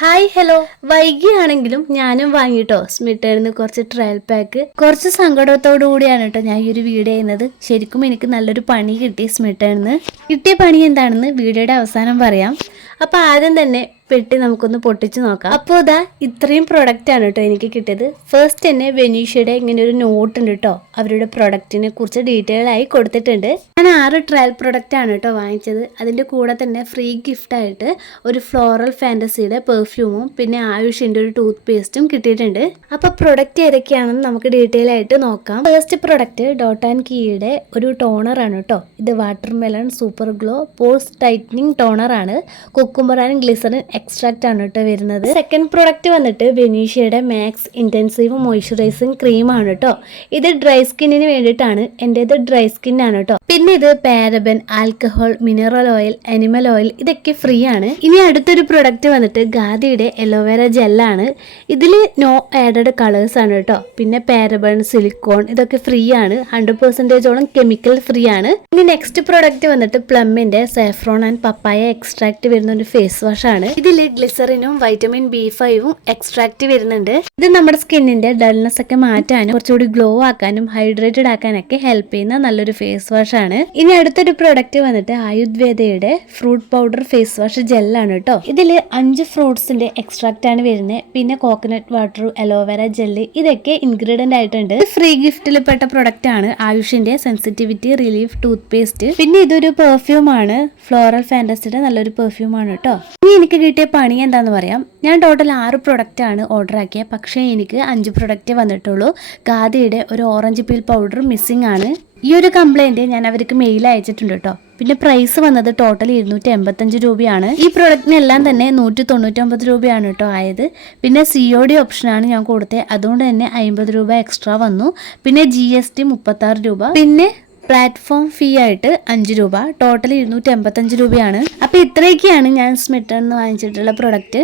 Hi hello വൈകിയാണെങ്കിലും ഞാനും വാങ്ങിട്ടോ സ്മിട്ടേന്ന് കുറച്ച് trial pack. കുറച്ച് സങ്കടത്തോടു കൂടിയാണ് കേട്ടോ ഞാൻ ഈ ഒരു വീഡിയോ ചെയ്യുന്നത്. ശരിക്കും എനിക്ക് നല്ലൊരു പണി കിട്ടി സ്മിട്ടേന്ന്. കിട്ടിയ പണി എന്താണെന്ന് വീഡിയോയുടെ അവസാനം പറയാം. അപ്പൊ ആദ്യം തന്നെ പെട്ടി നമുക്കൊന്ന് പൊട്ടിച്ച് നോക്കാം. അപ്പോൾ ഇതാ ഇത്രയും പ്രൊഡക്റ്റ് ആണ് കേട്ടോ എനിക്ക് കിട്ടിയത്. ഫസ്റ്റ് തന്നെ വെനീഷയുടെ ഇങ്ങനെ ഒരു നോട്ട് ഉണ്ട് കേട്ടോ, അവരുടെ പ്രൊഡക്റ്റിനെ കുറിച്ച് ഡീറ്റെയിൽ ആയി കൊടുത്തിട്ടുണ്ട്. ഞാൻ 6 ട്രയൽ പ്രൊഡക്റ്റ് ആണ് കേട്ടോ വാങ്ങിച്ചത്. അതിന്റെ കൂടെ തന്നെ ഫ്രീ ഗിഫ്റ്റ് ആയിട്ട് ഒരു ഫ്ലോറൽ ഫാന്റസിയുടെ പെർഫ്യൂമും പിന്നെ ആയുഷിന്റെ ഒരു ടൂത്ത് പേസ്റ്റും കിട്ടിയിട്ടുണ്ട്. അപ്പൊ പ്രൊഡക്റ്റ് ഏതൊക്കെയാണെന്ന് നമുക്ക് ഡീറ്റെയിൽ ആയിട്ട് നോക്കാം. ഫസ്റ്റ് പ്രൊഡക്റ്റ് ഡോട്ട് ആൻഡ് കീയുടെ ഒരു ടോണർ ആണ് കേട്ടോ. ഇത് water melon super glow pores tightening toner ആണ്. കുക്കുംബർ ആൻഡ് ഗ്ലിസറിൻ എക്സ്ട്രാക്റ്റ് ആണ് കേട്ടോ വരുന്നത്. സെക്കൻഡ് പ്രൊഡക്റ്റ് വന്നിട്ട് വെനീഷയുടെ മാക്സ് ഇന്റൻസീവ് മോയ്സ്ചറൈസിങ് ക്രീം ആണ് കേട്ടോ. ഇത് ഡ്രൈ സ്കിന്നിന് വേണ്ടിയിട്ടാണ്. എന്റേത് ഡ്രൈ സ്കിൻ ആണ് കേട്ടോ. പിന്നെ ഇത് paraben, alcohol, mineral oil, animal oil ഇതൊക്കെ ഫ്രീ ആണ്. ഇനി അടുത്തൊരു പ്രൊഡക്റ്റ് വന്നിട്ട് ഗാദിയുടെ എലോവേര ജെല്ലാണ്. ഇതിൽ നോ ആഡഡ് കളേഴ്സ് ആണ് കേട്ടോ. പിന്നെ പാരബൻ, സിലിക്കോൺ ഇതൊക്കെ ഫ്രീ ആണ്. 100% കെമിക്കൽ ഫ്രീ ആണ്. ഇനി നെക്സ്റ്റ് പ്രൊഡക്റ്റ് വന്നിട്ട് പ്ലമ്മിന്റെ സാഫ്രോൺ ആൻഡ് പപ്പായ എക്സ്ട്രാക്ട് വരുന്ന ഒരു ഫേസ് വാഷ് ആണ്. ഇതിൽ ഗ്ലിസറിനും വൈറ്റമിൻ B5 എക്സ്ട്രാക്ട് വരുന്നുണ്ട്. ഇത് നമ്മുടെ സ്കിന്നിന്റെ ഡൾനെസ് ഒക്കെ മാറ്റാനും കുറച്ചുകൂടി ഗ്ലോ ആക്കാനും ഹൈഡ്രേറ്റഡ് ആക്കാനൊക്കെ ഹെൽപ്പ് ചെയ്യുന്ന നല്ലൊരു ഫേസ് വാഷ് ആണ്. ഇനി അടുത്തൊരു പ്രൊഡക്റ്റ് വന്നിട്ട് ആയുർവേദയുടെ ഫ്രൂട്ട് പൗഡർ ഫേസ് വാഷ് ജെല്ലാണ് കേട്ടോ. ഇതിൽ 5 ഫ്രൂട്ട്സിന്റെ എക്സ്ട്രാക്ട് ആണ് വരുന്നത്. പിന്നെ കോക്കനട്ട് വാട്ടർ, അലോവേര ജെല്ല് ഇതൊക്കെ ഇൻഗ്രീഡിയന്റ് ആയിട്ടുണ്ട്. ഫ്രീ ഗിഫ്റ്റിൽ പെട്ട പ്രൊഡക്റ്റ് ആണ് ആയുഷിന്റെ സെൻസിറ്റിവിറ്റി റിലീഫ് ടൂത്ത് പേസ്റ്റ്. പിന്നെ ഇതൊരു പെർഫ്യൂം ആണ്, ഫ്ലോറൽ ഫാന്റസിയുടെ നല്ലൊരു പെർഫ്യൂം ആണ് കേട്ടോ. ഇനി എനിക്ക് കിട്ടിയ പണി എന്താന്ന് പറയാം. ഞാൻ ടോട്ടൽ 6 പ്രൊഡക്റ്റ് ആണ് ഓർഡർ ആക്കിയത്. പക്ഷേ എനിക്ക് 5 പ്രൊഡക്റ്റ് വന്നിട്ടുള്ളൂ. ഗാദിയുടെ ഒരു ഓറഞ്ച് പീൽ പൗഡർ മിസ്സിംഗ് ആണ്. ഈ ഒരു കംപ്ലൈന്റ് ഞാൻ അവർക്ക് മെയിൽ അയച്ചിട്ടുണ്ട് കേട്ടോ. പിന്നെ പ്രൈസ് വന്നത് ടോട്ടൽ 285 രൂപയാണ്. ഈ പ്രൊഡക്റ്റിനെല്ലാം തന്നെ 199 രൂപയാണ് കേട്ടോ ആയത്. പിന്നെ COD ഓപ്ഷനാണ് ഞാൻ കൊടുത്തത്, അതുകൊണ്ട് തന്നെ 50 രൂപ എക്സ്ട്രാ വന്നു. പിന്നെ GST 36 രൂപ. പിന്നെ പ്ലാറ്റ്ഫോം ഫീ ആയിട്ട് 5 രൂപ. ടോട്ടൽ 285 രൂപയാണ്. അപ്പൊ ഇത്രയൊക്കെയാണ് ഞാൻ സ്മിട്ടൺ വാങ്ങിച്ചിട്ടുള്ള പ്രൊഡക്റ്റ്.